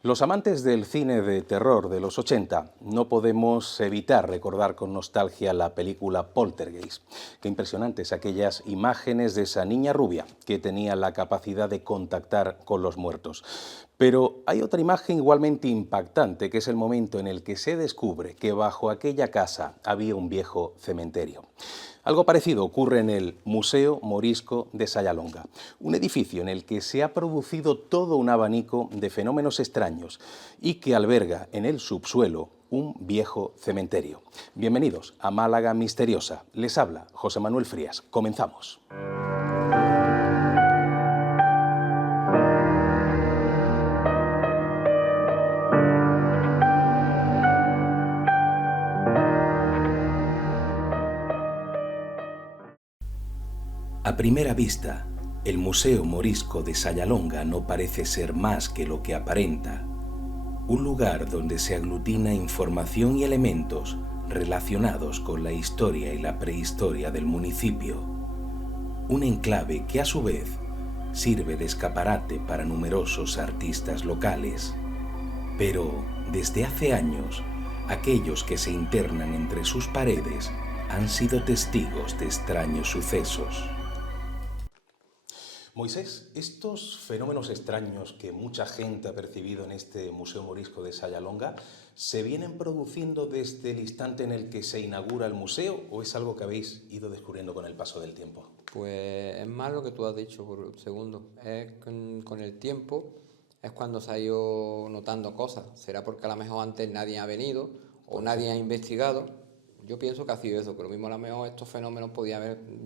Los amantes del cine de terror de los 80 no podemos evitar recordar con nostalgia la película Poltergeist. Qué impresionantes aquellas imágenes de esa niña rubia que tenía la capacidad de contactar con los muertos. Pero hay otra imagen igualmente impactante, que es el momento en el que se descubre que bajo aquella casa había un viejo cementerio. Algo parecido ocurre en el Museo Morisco de Sayalonga, un edificio en el que se ha producido todo un abanico de fenómenos extraños y que alberga en el subsuelo un viejo cementerio. Bienvenidos a Málaga Misteriosa. Les habla José Manuel Frías. Comenzamos. A primera vista, el Museo Morisco de Sayalonga no parece ser más que lo que aparenta, un lugar donde se aglutina información y elementos relacionados con la historia y la prehistoria del municipio, un enclave que a su vez sirve de escaparate para numerosos artistas locales. Pero desde hace años, aquellos que se internan entre sus paredes han sido testigos de extraños sucesos. Moisés, estos fenómenos extraños que mucha gente ha percibido en este Museo Morisco de Sayalonga, ¿se vienen produciendo desde el instante en el que se inaugura el museo o es algo que habéis ido descubriendo con el paso del tiempo? Pues es más lo que tú has dicho, por un segundo. Es con el tiempo es cuando se ha ido notando cosas. Será porque a lo mejor antes nadie ha venido o nadie ha investigado. Yo pienso que ha sido eso, que lo mismo a lo mejor estos fenómenos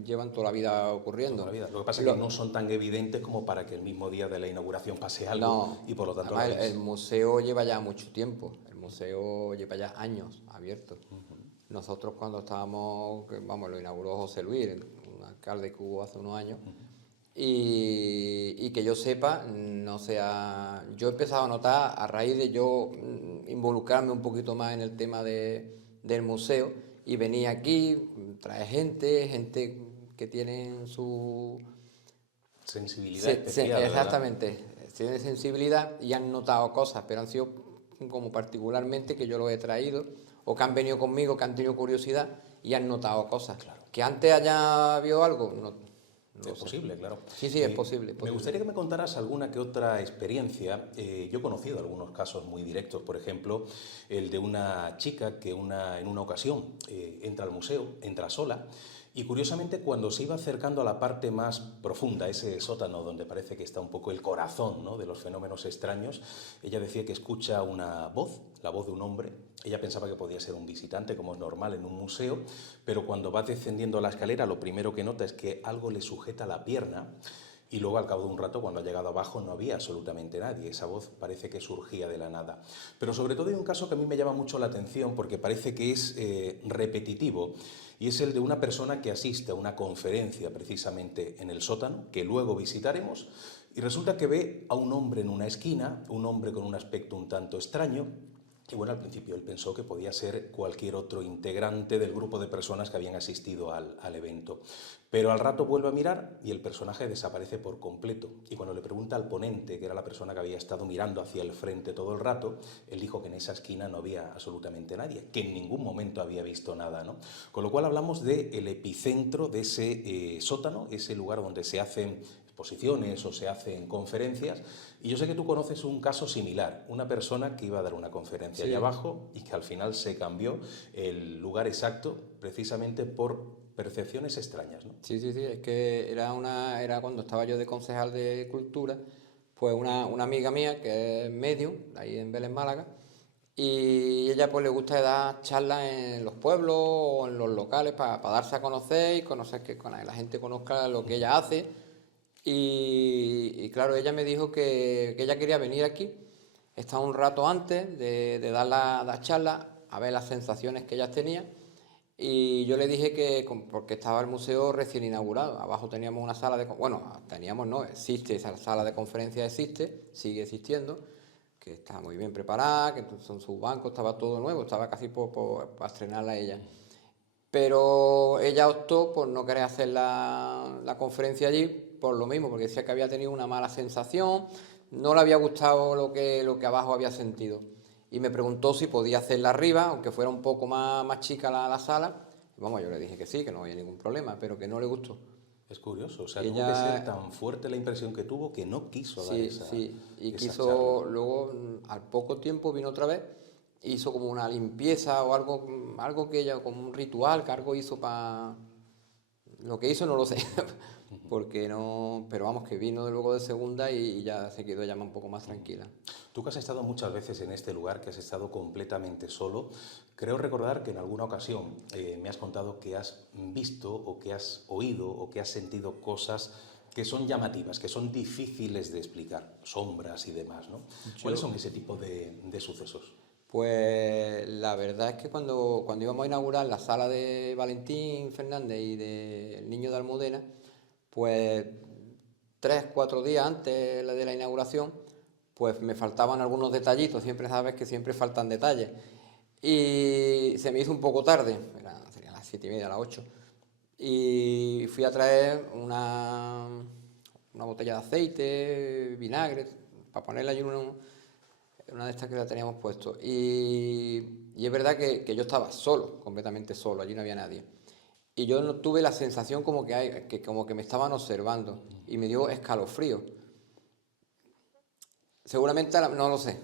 llevan toda la vida ocurriendo. Toda la vida. Lo que pasa es que no son tan evidentes como para que el mismo día de la inauguración pase algo No, y por lo tanto además el museo lleva ya mucho tiempo, el museo lleva ya años abierto. Nosotros cuando estábamos, vamos, lo inauguró José Luis, un alcalde que hubo hace unos años, y que yo sepa, no sea, yo he empezado a notar a raíz de yo involucrarme un poquito más en el tema del museo y venir aquí, traer gente que tiene su sensibilidad especial, ¿verdad? exactamente, tiene sensibilidad y han notado cosas, pero han sido como particularmente que yo los he traído o que han venido conmigo, que han tenido curiosidad y han notado cosas. Claro. Que antes haya habido algo, no es posible, claro. Sí, es posible. Me gustaría que me contaras alguna que otra experiencia. Yo he conocido algunos casos muy directos, por ejemplo, el de una chica que en una ocasión entra al museo, entra sola, y curiosamente cuando se iba acercando a la parte más profunda, ese sótano donde parece que está un poco el corazón, ¿no?, de los fenómenos extraños, ella decía que escucha una voz, la voz de un hombre. Ella pensaba que podía ser un visitante, como es normal en un museo, pero cuando va descendiendo la escalera lo primero que nota es que algo le sujeta la pierna y luego al cabo de un rato, cuando ha llegado abajo, no había absolutamente nadie. Esa voz parece que surgía de la nada. Pero sobre todo hay un caso que a mí me llama mucho la atención porque parece que es repetitivo, y es el de una persona que asiste a una conferencia precisamente en el sótano, que luego visitaremos, y resulta que ve a un hombre en una esquina, un hombre con un aspecto un tanto extraño. Y bueno, al principio él pensó que podía ser cualquier otro integrante del grupo de personas que habían asistido al evento. Pero al rato vuelve a mirar y el personaje desaparece por completo. Y cuando le pregunta al ponente, que era la persona que había estado mirando hacia el frente todo el rato, él dijo que en esa esquina no había absolutamente nadie, que en ningún momento había visto nada, ¿no? Con lo cual hablamos del epicentro de ese sótano, ese lugar donde se hacen exposiciones o se hacen conferencias, y yo sé que tú conoces un caso similar, una persona que iba a dar una conferencia allá abajo y que al final se cambió el lugar exacto precisamente por percepciones extrañas, ¿no? Sí, es que era cuando estaba yo de concejal de cultura, pues una amiga mía que es medium, ahí en Vélez, Málaga, y ella pues le gusta dar charlas en los pueblos o en los locales para darse a conocer y conocer que la gente conozca lo que ella hace. Y claro, ella me dijo que ella quería venir aquí, estar un rato antes de dar la charla, a ver las sensaciones que ellas tenían. Y yo le dije que, porque estaba el museo recién inaugurado, abajo teníamos una sala de... Bueno, teníamos, no, existe, esa sala de conferencias existe, sigue existiendo, que está muy bien preparada, que son sus bancos, estaba todo nuevo, estaba casi para estrenarla ella. Pero ella optó por no querer hacer la conferencia allí por lo mismo, porque decía que había tenido una mala sensación, no le había gustado lo que abajo había sentido. Y me preguntó si podía hacerla arriba, aunque fuera un poco más chica la sala. Vamos, yo le dije que sí, que no había ningún problema, pero que no le gustó. Es curioso, o sea, Y tuvo que ser ella, tan fuerte la impresión que tuvo que no quiso dar sí, sí, y esa charla. quiso, luego al poco tiempo vino otra vez, hizo como una limpieza o algo, algo que ella, como un ritual que algo hizo para... Lo que hizo no lo sé, porque no, pero vamos, que vino luego de segunda y ya se quedó ya un poco más tranquila. Tú que has estado muchas veces en este lugar, que has estado completamente solo, creo recordar que en alguna ocasión me has contado que has visto o que has oído o que has sentido cosas que son llamativas, que son difíciles de explicar, sombras y demás, ¿no? ¿Cuáles Yo, son ese tipo de sucesos? pues la verdad es que cuando íbamos a inaugurar la sala de Valentín Fernández y del Niño de Almudena, pues 3, 4 días antes de la inauguración, pues me faltaban algunos detallitos, siempre sabes que siempre faltan detalles. Y se me hizo un poco tarde, serían las 7:30, las 8. Y fui a traer una botella de aceite, vinagre, para ponerla allí en una de estas que la teníamos puesto. Y es verdad que yo estaba solo, completamente solo, allí no había nadie. Y yo no tuve la sensación como que me estaban observando y me dio escalofrío. Seguramente no lo sé,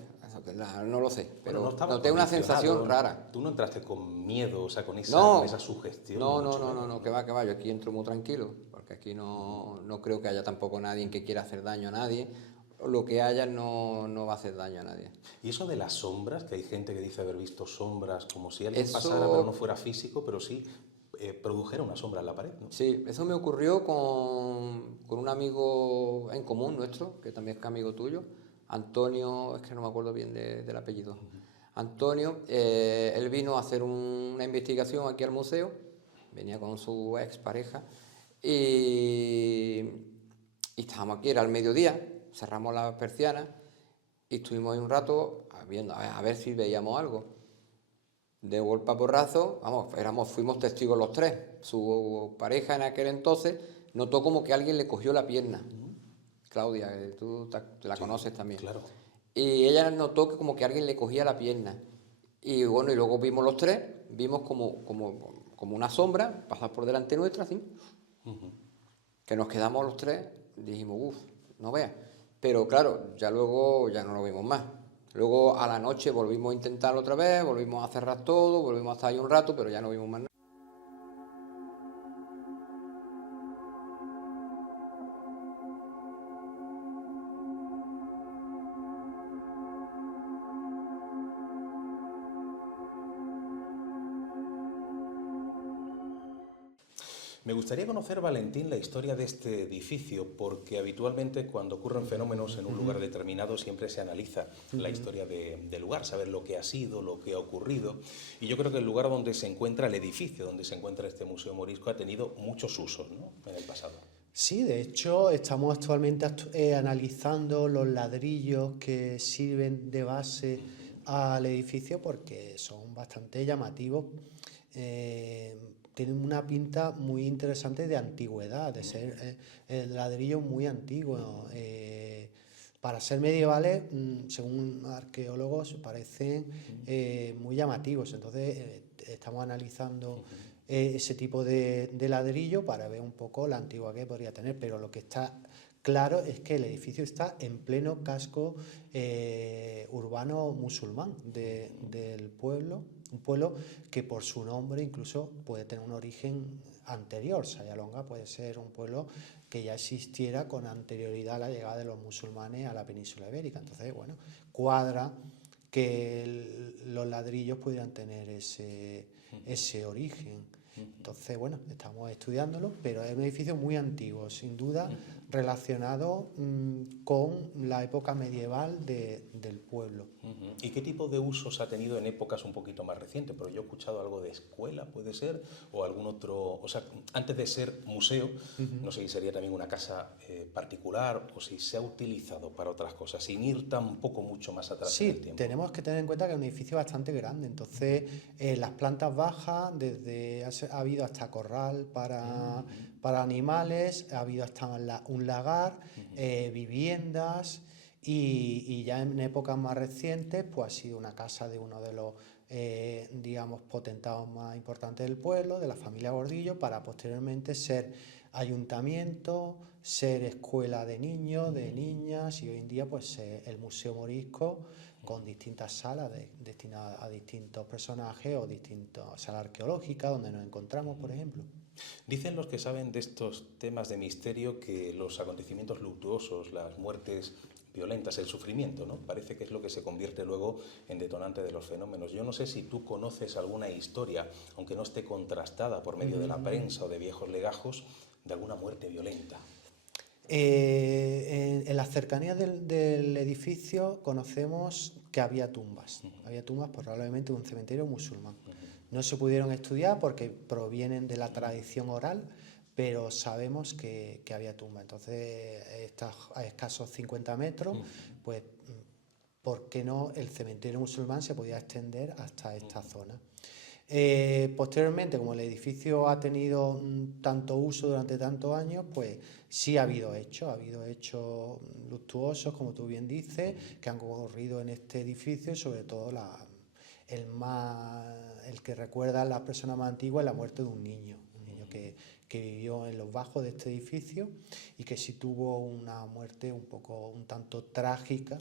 no lo sé, Bueno, no pero estaba noté una sensación condicionado, rara. tú no entraste con miedo, o sea, con esa No, sugestión, ni no, no, mucho no, no, menos, no, ¿no? que va, yo aquí entro muy tranquilo, porque aquí no creo que haya tampoco nadie que quiera hacer daño a nadie, lo que haya no va a hacer daño a nadie. Y eso de las sombras, que hay gente que dice haber visto sombras como si alguien pasara pero no Eso, fuera físico, pero sí produjera una sombra en la pared, ¿no? sí, eso me ocurrió con un amigo en común nuestro, que también es amigo tuyo, Antonio, es que no me acuerdo bien del apellido. Antonio, él vino a hacer una investigación aquí al museo, venía con su ex pareja y, y estábamos aquí, era el mediodía, cerramos las persianas y estuvimos ahí un rato viendo, a ver si veíamos algo. De golpe a porrazo, vamos, fuimos testigos los tres. Su pareja en aquel entonces notó como que alguien le cogió la pierna. Claudia, que tú te la Sí, conoces también. claro. Y ella notó que como que alguien le cogía la pierna. Y bueno, y luego vimos los tres, vimos como una sombra pasar por delante nuestra, así, que nos quedamos los tres, dijimos, uff, no veas. Pero claro, ya luego ya no lo vimos más. Luego a la noche volvimos a intentarlo otra vez, volvimos a cerrar todo, volvimos a estar ahí un rato, pero ya no vimos más nada. Me gustaría conocer, Valentín, la historia de este edificio, porque habitualmente cuando ocurren fenómenos en un lugar determinado siempre se analiza la historia del lugar, saber lo que ha sido, lo que ha ocurrido. Y yo creo que el lugar donde se encuentra el edificio, donde se encuentra este Museo Morisco, ha tenido muchos usos, ¿no?, en el pasado. Sí, de hecho, estamos actualmente analizando los ladrillos que sirven de base al edificio porque son bastante llamativos. Tienen una pinta muy interesante de antigüedad, de ser ladrillos muy antiguos. Para ser medievales, según arqueólogos, parecen muy llamativos. Entonces, estamos analizando ese tipo de ladrillo para ver un poco la antigüedad que podría tener, pero lo que está claro es que el edificio está en pleno casco urbano musulmán del pueblo, un pueblo que por su nombre incluso puede tener un origen anterior. Sayalonga puede ser un pueblo que ya existiera con anterioridad a la llegada de los musulmanes a la península ibérica. Entonces, bueno, cuadra que los ladrillos pudieran tener ese origen. Entonces, bueno, estamos estudiándolo, pero es un edificio muy antiguo, sin duda relacionado con la época medieval del pueblo. ¿Y qué tipo de usos ha tenido en épocas un poquito más recientes? Pero yo he escuchado algo de escuela, puede ser, o algún otro, o sea, antes de ser museo, no sé si sería también una casa particular o si se ha utilizado para otras cosas, sin ir tampoco mucho más atrás en el Sí, tiempo. tenemos que tener en cuenta que es un edificio bastante grande, entonces las plantas bajas, ha habido hasta corral para animales, ha habido hasta un lagar, viviendas y ya en épocas más recientes pues ha sido una casa de uno de los digamos potentados más importantes del pueblo, de la familia Gordillo, para posteriormente ser ayuntamiento, ser escuela de niños, de niñas, y hoy en día pues el Museo Morisco, con distintas salas destinadas a distintos personajes o distintas salas arqueológicas donde nos encontramos, por ejemplo. Dicen los que saben de estos temas de misterio que los acontecimientos luctuosos, las muertes violentas, el sufrimiento, ¿no? Parece que es lo que se convierte luego en detonante de los fenómenos. Yo no sé si tú conoces alguna historia, aunque no esté contrastada por medio de la prensa o de viejos legajos, de alguna muerte violenta. En las cercanías del edificio conocemos que había tumbas. Había tumbas probablemente de un cementerio musulmán. No se pudieron estudiar porque provienen de la tradición oral, pero sabemos que había tumbas. Entonces, a escasos 50 metros, pues, ¿por qué no el cementerio musulmán se podía extender hasta esta zona? Posteriormente, como el edificio ha tenido tanto uso durante tantos años, pues sí ha habido hechos luctuosos, como tú bien dices, que han ocurrido en este edificio, y sobre todo el que recuerda a las personas más antiguas, la muerte de un niño que vivió en los bajos de este edificio y que sí tuvo una muerte un tanto trágica,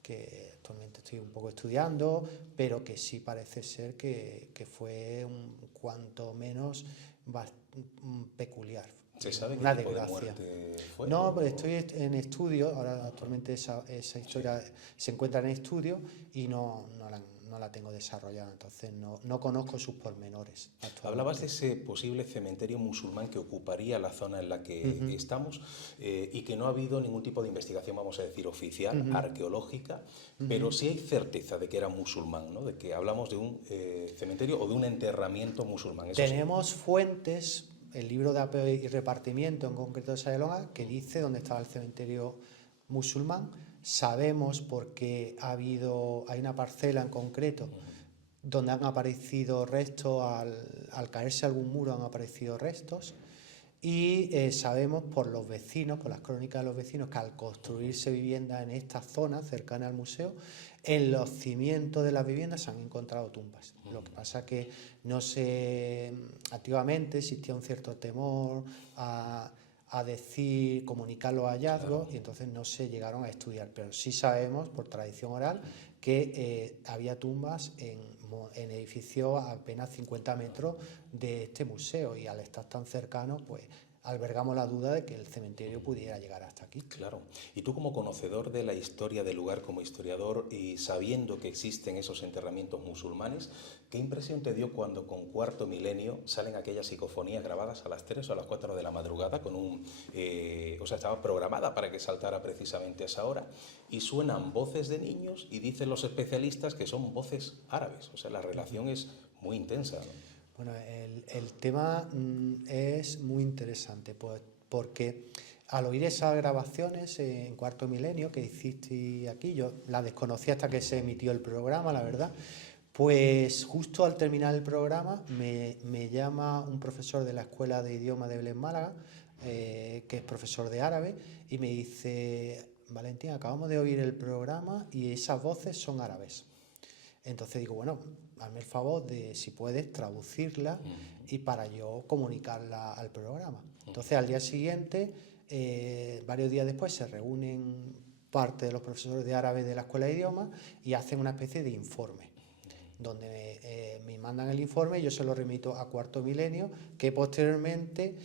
que actualmente estoy un poco estudiando, pero que sí parece ser que fue un cuanto menos peculiar. ¿Se sabe Una qué tipo de desgracia. muerte fue? No, pero estoy en estudio, ahora actualmente esa historia se encuentra en estudio y no la tengo desarrollada, entonces no conozco sus pormenores. Hablabas de ese posible cementerio musulmán que ocuparía la zona en la que estamos y que no ha habido ningún tipo de investigación, vamos a decir, oficial, arqueológica, pero sí hay certeza de que era musulmán, ¿no? De que hablamos de un cementerio o de un enterramiento musulmán. Eso Tenemos fuentes, el libro de apeo y repartimiento en concreto de Sayalonga, que dice dónde estaba el cementerio musulmán. Sabemos porque hay una parcela en concreto donde han aparecido restos, al caerse algún muro han aparecido restos, y sabemos por los vecinos, por las crónicas de los vecinos, que al construirse viviendas en esta zona cercana al museo, en los cimientos de las viviendas se han encontrado tumbas. Lo que pasa que antiguamente existía un cierto temor a comunicar los hallazgos, y entonces no se llegaron a estudiar, pero sí sabemos por tradición oral que había tumbas en edificios a apenas 50 metros de este museo, y al estar tan cercano pues albergamos la duda de que el cementerio pudiera llegar hasta aquí. Claro. Y tú, como conocedor de la historia del lugar, como historiador, y sabiendo que existen esos enterramientos musulmanes, ¿qué impresión te dio cuando con Cuarto Milenio salen aquellas psicofonías grabadas a las 3 o a las 4 de la madrugada estaba programada para que saltara precisamente a esa hora, y suenan voces de niños y dicen los especialistas que son voces árabes? O sea, la relación es muy intensa, ¿no? Bueno, el tema es muy interesante, pues, porque al oír esas grabaciones en Cuarto Milenio que hiciste aquí, yo la desconocí hasta que se emitió el programa, la verdad, pues justo al terminar el programa me llama un profesor de la Escuela de Idiomas de Belén Málaga, que es profesor de árabe, y me dice: Valentín, acabamos de oír el programa y esas voces son árabes. Entonces digo, bueno, hazme el favor de, si puedes, traducirla y para yo comunicarla al programa. Entonces al día siguiente, varios días después, se reúnen parte de los profesores de árabe de la Escuela de Idiomas y hacen una especie de informe, donde me mandan el informe y yo se lo remito a Cuarto Milenio, que posteriormente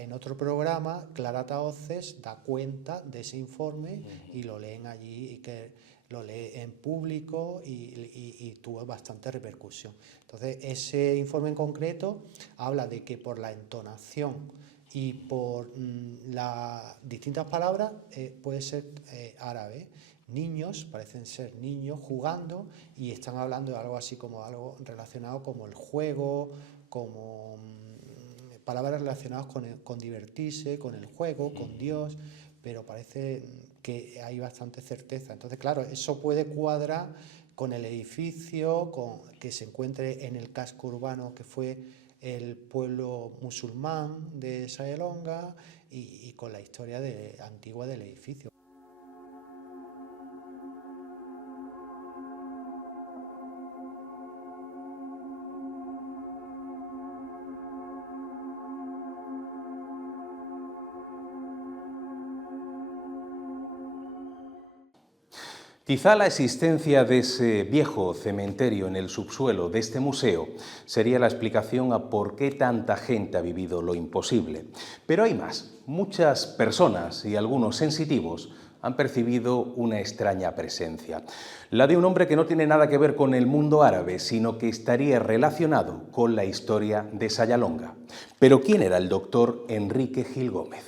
en otro programa Clara Tahoces da cuenta de ese informe y lo leen allí, y que lo lee en público y tuvo bastante repercusión. Entonces ese informe en concreto habla de que por la entonación y por las distintas palabras puede ser árabe. Niños, parecen ser niños jugando, y están hablando de algo así como algo relacionado como el juego, como palabras relacionadas con divertirse, con el juego, con Dios, pero parece que hay bastante certeza. Entonces, claro, eso puede cuadrar con el edificio que se encuentre en el casco urbano que fue el pueblo musulmán de Sayalonga, y con la historia antigua del edificio. Quizá la existencia de ese viejo cementerio en el subsuelo de este museo sería la explicación a por qué tanta gente ha vivido lo imposible. Pero hay más. Muchas personas y algunos sensitivos han percibido una extraña presencia. La de un hombre que no tiene nada que ver con el mundo árabe, sino que estaría relacionado con la historia de Sayalonga. Pero ¿quién era el doctor Enrique Gil Gómez?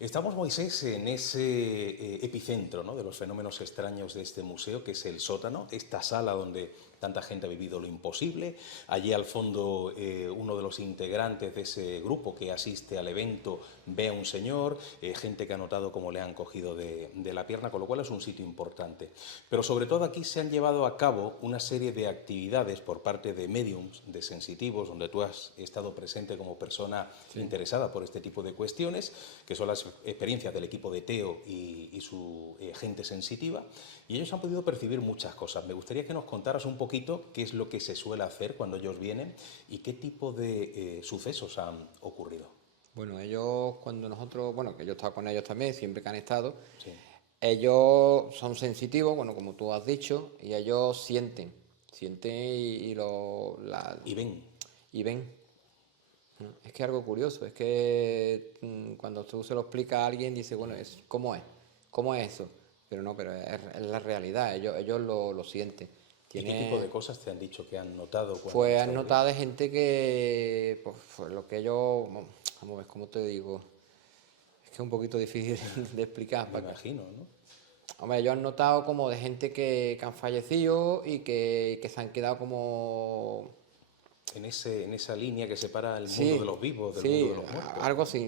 Estamos, Moisés, en ese epicentro, ¿no?, de los fenómenos extraños de este museo, que es el sótano, esta sala donde tanta gente ha vivido lo imposible. Allí al fondo uno de los integrantes de ese grupo que asiste al evento ve a un señor, gente que ha notado cómo le han cogido de la pierna, con lo cual es un sitio importante. Pero sobre todo aquí se han llevado a cabo una serie de actividades por parte de médiums, de sensitivos, donde tú has estado presente como persona interesada por este tipo de cuestiones, que son las experiencias del equipo de Teo y su gente sensitiva, y ellos han podido percibir muchas cosas. Me gustaría que nos contaras un poquito qué es lo que se suele hacer cuando ellos vienen y qué tipo de sucesos han ocurrido. Bueno, ellos cuando nosotros, bueno, que yo he estado con ellos también, siempre que han estado, Sí. ellos son sensitivos, bueno, como tú has dicho, y ellos sienten Y ven. y ven. Es que es algo curioso, es que cuando tú se lo explicas a alguien, dice, bueno, ¿cómo es? ¿Cómo es eso? Pero no, pero es la realidad, ellos lo sienten. ¿Y qué tipo de cosas te han dicho que han notado cuando han Pues han estado notado de gente que, pues lo que ellos, vamos a ver, ¿cómo te digo? Es que es un poquito difícil de explicar. ahí? Me imagino, ¿no? Hombre, ellos han notado como de gente que han fallecido y que se han quedado como... En esa línea que separa el mundo Sí, de los vivos del sí, mundo de los muertos.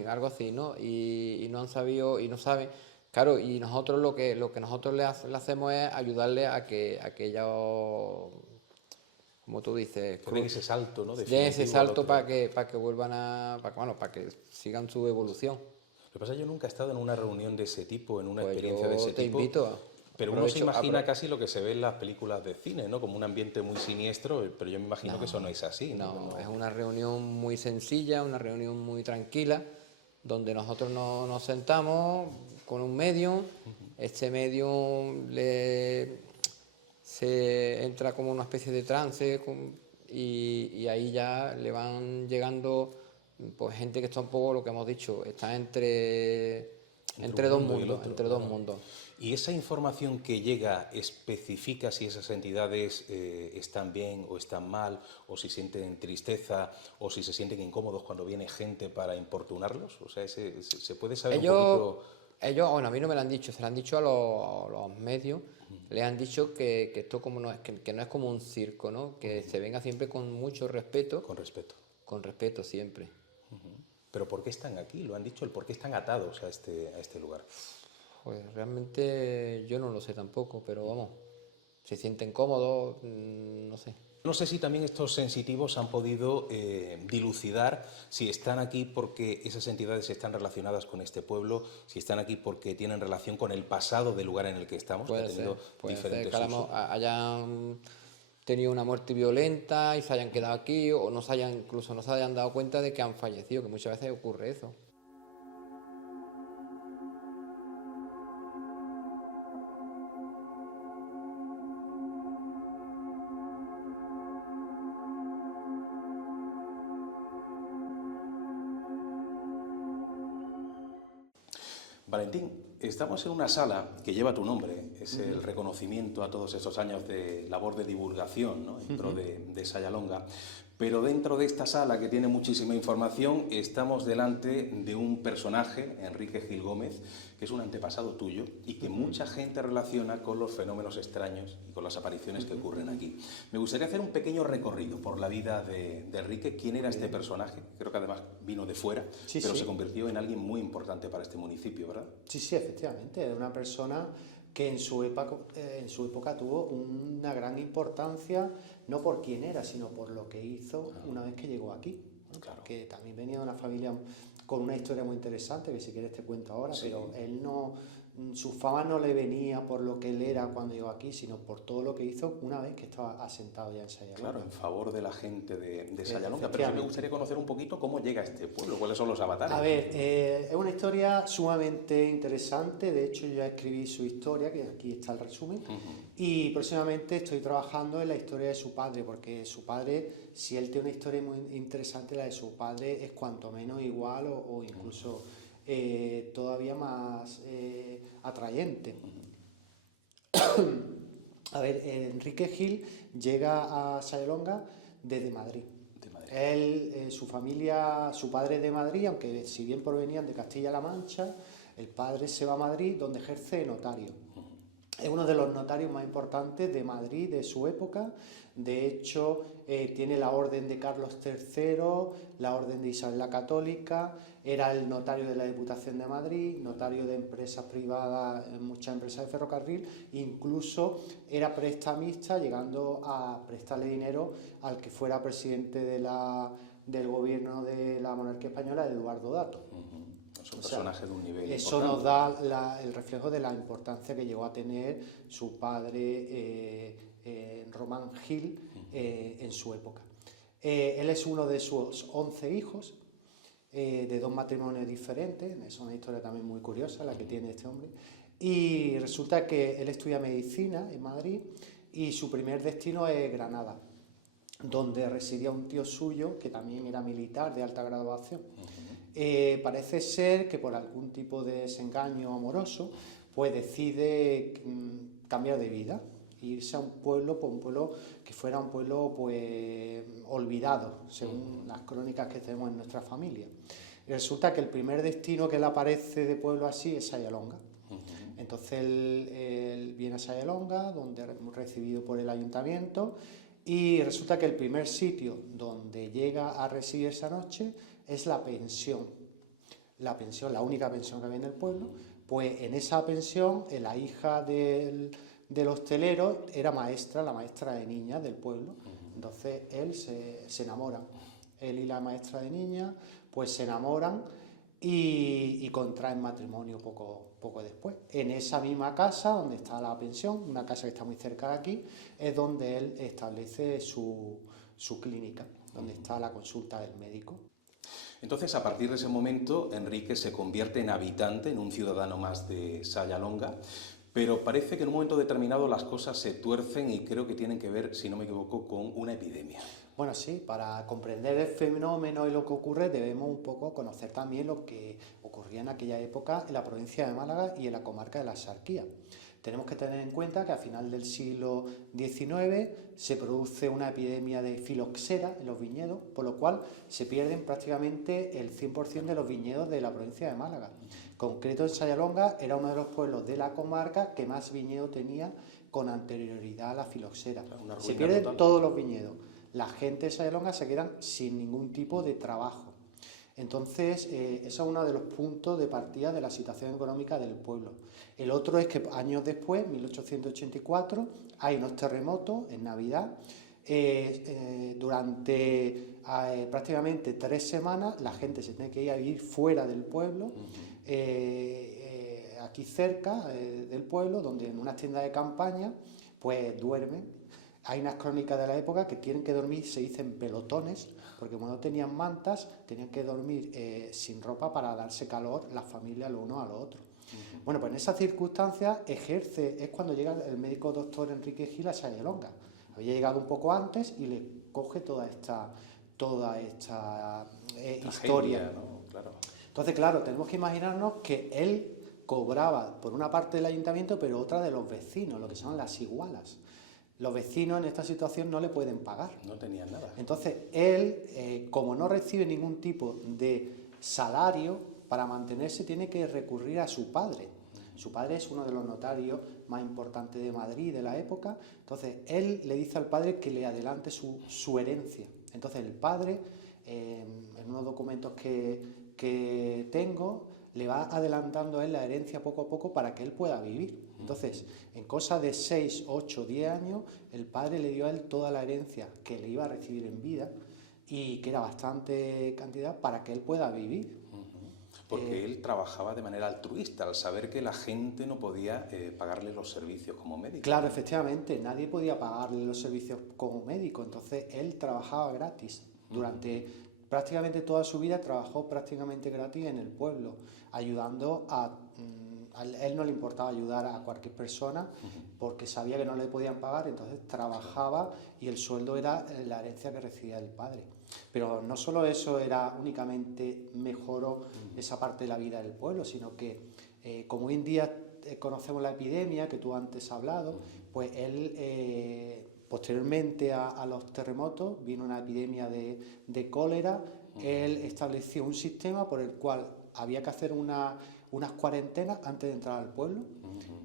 algo así, ¿no? Y no han sabido, y no saben. Claro, y nosotros lo que nosotros le hacemos es ayudarle a que ellos, como tú dices, Que den ese salto, ¿no?, den definitivo ese al salto otro. para que vuelvan para que sigan su evolución. Lo que pasa es que yo nunca he estado en una reunión de ese tipo, en una Pues experiencia de yo ese te tipo. invito a... Pero uno se imagina casi lo que se ve en las películas de cine, ¿no? Como un ambiente muy siniestro, pero yo me imagino que eso no es así, ¿no? No, es una reunión muy sencilla, una reunión muy tranquila, donde nosotros nos sentamos con un medium, este medium se entra como una especie de trance y ahí ya le van llegando pues gente que está un poco, lo que hemos dicho, está entre dos un mundo y el mundos, otro, entre claro. dos mundos. ¿Y esa información que llega especifica si esas entidades están bien o están mal, o si sienten tristeza, o si se sienten incómodos cuando viene gente para importunarlos? O sea, ¿se puede saber un poquito? Ellos, bueno, a mí no me lo han dicho, se lo han dicho a los medios, les han dicho que esto como no es, que no es como un circo, ¿no? Que se venga siempre con mucho respeto. Con respeto siempre. ¿Pero por qué están aquí? Lo han dicho, el por qué están atados a este lugar. Pues realmente yo no lo sé tampoco, pero vamos, se sienten cómodos, no sé. No sé si también estos sensitivos han podido dilucidar si están aquí porque esas entidades están relacionadas con este pueblo, si están aquí porque tienen relación con el pasado del lugar en el que estamos, que ha tenido diferentes que usos. hayan tenido una muerte violenta y se hayan quedado aquí, o incluso no se hayan dado cuenta de que han fallecido, que muchas veces ocurre eso. Valentín, estamos en una sala que lleva tu nombre, es el reconocimiento a todos estos años de labor de divulgación, ¿no?, dentro de Sayalonga. Pero dentro de esta sala, que tiene muchísima información, estamos delante de un personaje, Enrique Gil Gómez, que es un antepasado tuyo y que mucha gente relaciona con los fenómenos extraños y con las apariciones que ocurren aquí. Me gustaría hacer un pequeño recorrido por la vida de Enrique. ¿Quién era este personaje? Creo que además vino de fuera, pero se convirtió en alguien muy importante para este municipio, ¿verdad? Sí, efectivamente. Es una persona que en su época tuvo una gran importancia, no por quién era, sino por lo que hizo una vez que llegó aquí, ¿no? Claro. Que también venía de una familia con una historia muy interesante, que si quieres te cuento ahora, Sí. pero él no, su fama no le venía por lo que él era cuando llegó aquí, sino por todo lo que hizo una vez que estaba asentado ya en Sayalonga. Claro, en favor de la gente de Sayalonga. Pero sí me Efectivamente. gustaría conocer un poquito cómo llega a este pueblo, cuáles son los avatares. A ver, es una historia sumamente interesante. De hecho, yo ya escribí su historia, que aquí está el resumen, y próximamente estoy trabajando en la historia de su padre, porque su padre, si él tiene una historia muy interesante, la de su padre es cuanto menos igual o incluso todavía más atrayente. A ver, Enrique Gil llega a Sayalonga desde Madrid. Él, su familia, su padre es de Madrid, aunque si bien provenían de Castilla-La Mancha, el padre se va a Madrid donde ejerce de notario. Es uno de los notarios más importantes de Madrid de su época. De hecho, tiene la orden de Carlos III, la orden de Isabel la Católica, era el notario de la Diputación de Madrid, notario de empresas privadas, muchas empresas de ferrocarril, incluso era prestamista, llegando a prestarle dinero al que fuera presidente del gobierno de la monarquía española, Eduardo Dato. Es un personaje de un nivel eso importante. nos da el reflejo de la importancia que llegó a tener su padre Román Gil en su época. Él es uno de sus 11 hijos, de 2 matrimonios diferentes. Es una historia también muy curiosa la que tiene este hombre. Y resulta que él estudia medicina en Madrid y su primer destino es Granada, donde residía un tío suyo que también era militar de alta graduación. Parece ser que por algún tipo de desengaño amoroso, pues decide cambiar de vida, irse a un pueblo que fuera un pueblo pues olvidado, según las crónicas que tenemos en nuestra familia. Y resulta que el primer destino que le aparece de pueblo así es Sayalonga. Entonces él viene a Sayalonga, donde es recibido por el ayuntamiento, y resulta que el primer sitio donde llega a residir esa noche es la pensión, la única pensión que había en el pueblo. Pues en esa pensión, la hija del hostelero era maestra, la maestra de niñas del pueblo. Entonces él se enamora, él y la maestra de niñas pues se enamoran y contraen matrimonio poco después. En esa misma casa donde está la pensión, una casa que está muy cerca de aquí, es donde él establece su clínica, donde está la consulta del médico. Entonces, a partir de ese momento, Enrique se convierte en habitante, en un ciudadano más de Sayalonga, pero parece que en un momento determinado las cosas se tuercen y creo que tienen que ver, si no me equivoco, con una epidemia. Bueno, sí, para comprender el fenómeno y lo que ocurre debemos un poco conocer también lo que ocurría en aquella época en la provincia de Málaga y en la comarca de la Axarquía. Tenemos que tener en cuenta que a final del siglo XIX se produce una epidemia de filoxera en los viñedos, por lo cual se pierden prácticamente el 100% de los viñedos de la provincia de Málaga. En concreto, en Sayalonga era uno de los pueblos de la comarca que más viñedo tenía con anterioridad a la filoxera. Se pierden todos los viñedos. La gente de Sayalonga se quedan sin ningún tipo de trabajo. Entonces, eso es uno de los puntos de partida de la situación económica del pueblo. El otro es que años después, 1884, hay unos terremotos en Navidad. Durante prácticamente 3 semanas la gente se tiene que ir a vivir fuera del pueblo, aquí cerca del pueblo, donde en unas tiendas de campaña pues duermen. Hay unas crónicas de la época que tienen que dormir, se dicen pelotones, porque como no tenían mantas, tenían que dormir sin ropa para darse calor las familias los unos a los otros. Bueno, pues en esas circunstancias es cuando llega el médico doctor Enrique Gil a Sayalonga. Había llegado un poco antes y le coge toda esta historia. ¿No? Claro. Entonces, claro, tenemos que imaginarnos que él cobraba por una parte del ayuntamiento, pero otra de los vecinos, lo que se llaman las igualas. Los vecinos en esta situación no le pueden pagar. No tenían nada. Entonces, él, como no recibe ningún tipo de salario, para mantenerse tiene que recurrir a su padre. Su padre es uno de los notarios más importantes de Madrid de la época. Entonces, él le dice al padre que le adelante su herencia. Entonces, el padre, en unos documentos que tengo, le va adelantando a él la herencia poco a poco para que él pueda vivir. Entonces, en cosa de 6, 8, 10 años, el padre le dio a él toda la herencia que le iba a recibir en vida y que era bastante cantidad para que él pueda vivir. Porque él trabajaba de manera altruista, al saber que la gente no podía pagarle los servicios como médico. Claro, efectivamente, nadie podía pagarle los servicios como médico, entonces él trabajaba gratis. Durante prácticamente toda su vida trabajó prácticamente gratis en el pueblo, ayudando a él no le importaba ayudar a cualquier persona porque sabía que no le podían pagar, entonces trabajaba y el sueldo era la herencia que recibía el padre. Pero no solo eso era únicamente mejoró esa parte de la vida del pueblo, sino que como hoy en día conocemos la epidemia que tú antes has hablado, pues él posteriormente a los terremotos vino una epidemia de cólera, él estableció un sistema por el cual había que hacer unas cuarentenas antes de entrar al pueblo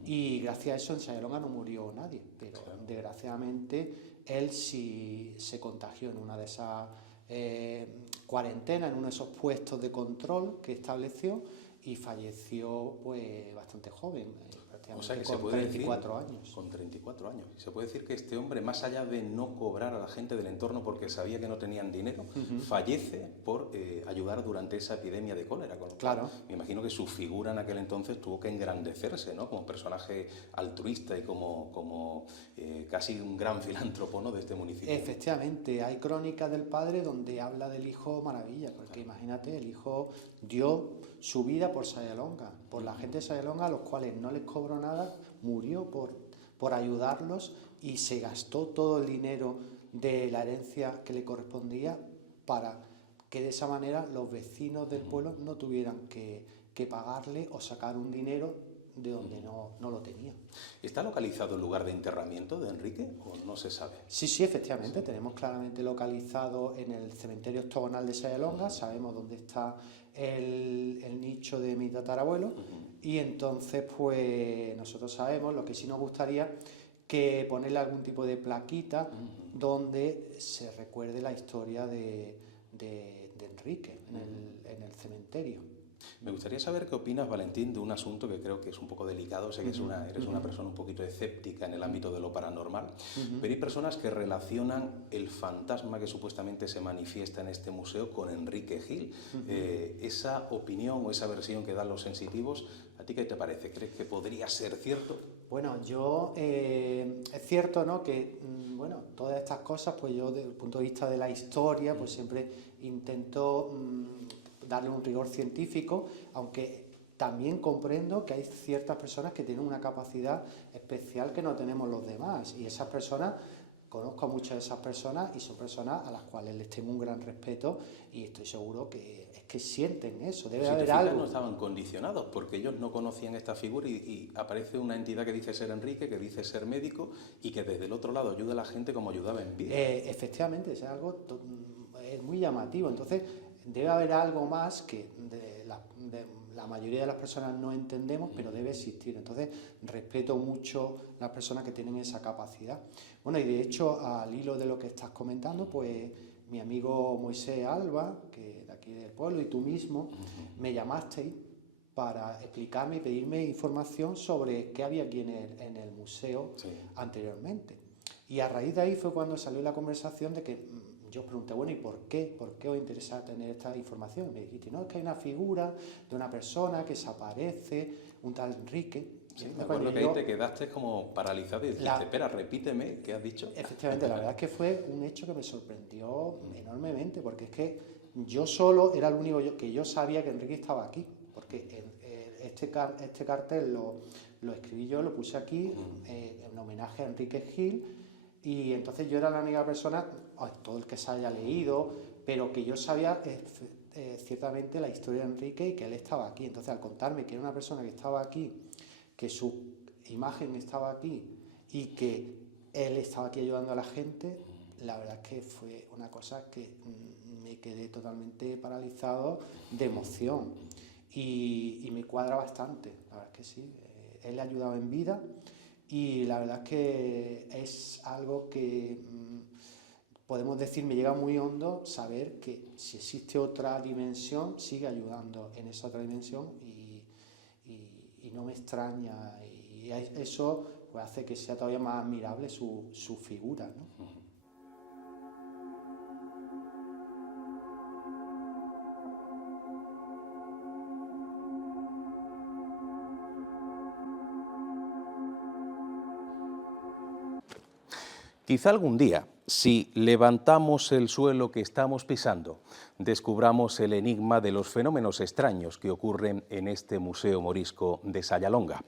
y gracias a eso en Sayalonga no murió nadie, pero desgraciadamente él sí se contagió en una de esas cuarentenas, en uno de esos puestos de control que estableció y falleció pues bastante joven, O sea que con se puede 34 decir, años. Con 34 años. Se puede decir que este hombre, más allá de no cobrar a la gente del entorno porque sabía que no tenían dinero, fallece por ayudar durante esa epidemia de cólera. Con lo Claro. cual, me imagino que su figura en aquel entonces tuvo que engrandecerse, ¿no? Como personaje altruista y como casi un gran filántropo, ¿no? De este municipio. Efectivamente, hay crónicas del padre donde habla del hijo maravilla, porque imagínate, el hijo dio su vida por Sayalonga, por la gente de Sayalonga, a los cuales no les cobró nada, murió por ayudarlos y se gastó todo el dinero de la herencia que le correspondía para que de esa manera los vecinos del pueblo no tuvieran que pagarle o sacar un dinero de donde no lo tenían. ¿Está localizado el lugar de enterramiento de Enrique o no se sabe? Sí, efectivamente, tenemos claramente localizado en el cementerio octogonal de Sayalonga, sabemos dónde está el nicho de mi tatarabuelo y entonces pues nosotros sabemos, lo que sí nos gustaría que ponerle algún tipo de plaquita donde se recuerde la historia de Enrique en el cementerio. Me gustaría saber qué opinas, Valentín, de un asunto que creo que es un poco delicado. Sé que eres una persona un poquito escéptica en el ámbito de lo paranormal, pero hay personas que relacionan el fantasma que supuestamente se manifiesta en este museo con Enrique Gil. Esa opinión o esa versión que dan los sensitivos, ¿a ti qué te parece? ¿Crees que podría ser cierto? Bueno, es cierto, ¿no?, que bueno, todas estas cosas, pues yo desde el punto de vista de la historia, pues siempre intento darle un rigor científico, aunque también comprendo que hay ciertas personas que tienen una capacidad especial que no tenemos los demás, y esas personas, conozco a muchas de esas personas y son personas a las cuales les tengo un gran respeto y estoy seguro que es que sienten eso, debe haber algo. No estaban condicionados porque ellos no conocían esta figura y aparece una entidad que dice ser Enrique, que dice ser médico y que desde el otro lado ayuda a la gente como ayudaba en vida. Efectivamente, es algo es muy llamativo, entonces debe haber algo más que la mayoría de las personas no entendemos, pero debe existir. Entonces, respeto mucho las personas que tienen esa capacidad. Bueno, y de hecho, al hilo de lo que estás comentando, pues mi amigo Moisés Alba, que de aquí del pueblo, y tú mismo, me llamasteis para explicarme y pedirme información sobre qué había aquí en el museo anteriormente. Y a raíz de ahí fue cuando salió la conversación de que yo os pregunté, bueno, ¿y por qué? ¿Por qué os interesa tener esta información? Me dijiste, no, es que hay una figura de una persona que se aparece, un tal Enrique. Sí, me acuerdo que ahí te quedaste como paralizado y dijiste, espera, repíteme, ¿qué has dicho? Efectivamente, la verdad es que fue un hecho que me sorprendió enormemente, porque es que yo solo era el único que yo sabía que Enrique estaba aquí, porque este cartel lo escribí yo, lo puse aquí en homenaje a Enrique Gil, y entonces yo era la única persona, todo el que se haya leído, pero que yo sabía ciertamente la historia de Enrique y que él estaba aquí. Entonces, al contarme que era una persona que estaba aquí, que su imagen estaba aquí y que él estaba aquí ayudando a la gente, la verdad es que fue una cosa que me quedé totalmente paralizado de emoción y me cuadra bastante, la verdad es que sí. Él le ha ayudado en vida y la verdad es que es algo que podemos decir, me llega muy hondo saber que si existe otra dimensión, sigue ayudando en esa otra dimensión y no me extraña, y eso pues hace que sea todavía más admirable su figura, ¿no? Quizá algún día, si levantamos el suelo que estamos pisando, descubramos el enigma de los fenómenos extraños que ocurren en este Museo Morisco de Sayalonga.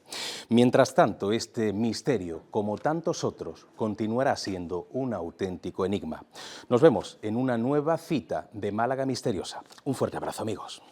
Mientras tanto, este misterio, como tantos otros, continuará siendo un auténtico enigma. Nos vemos en una nueva cita de Málaga Misteriosa. Un fuerte abrazo, amigos.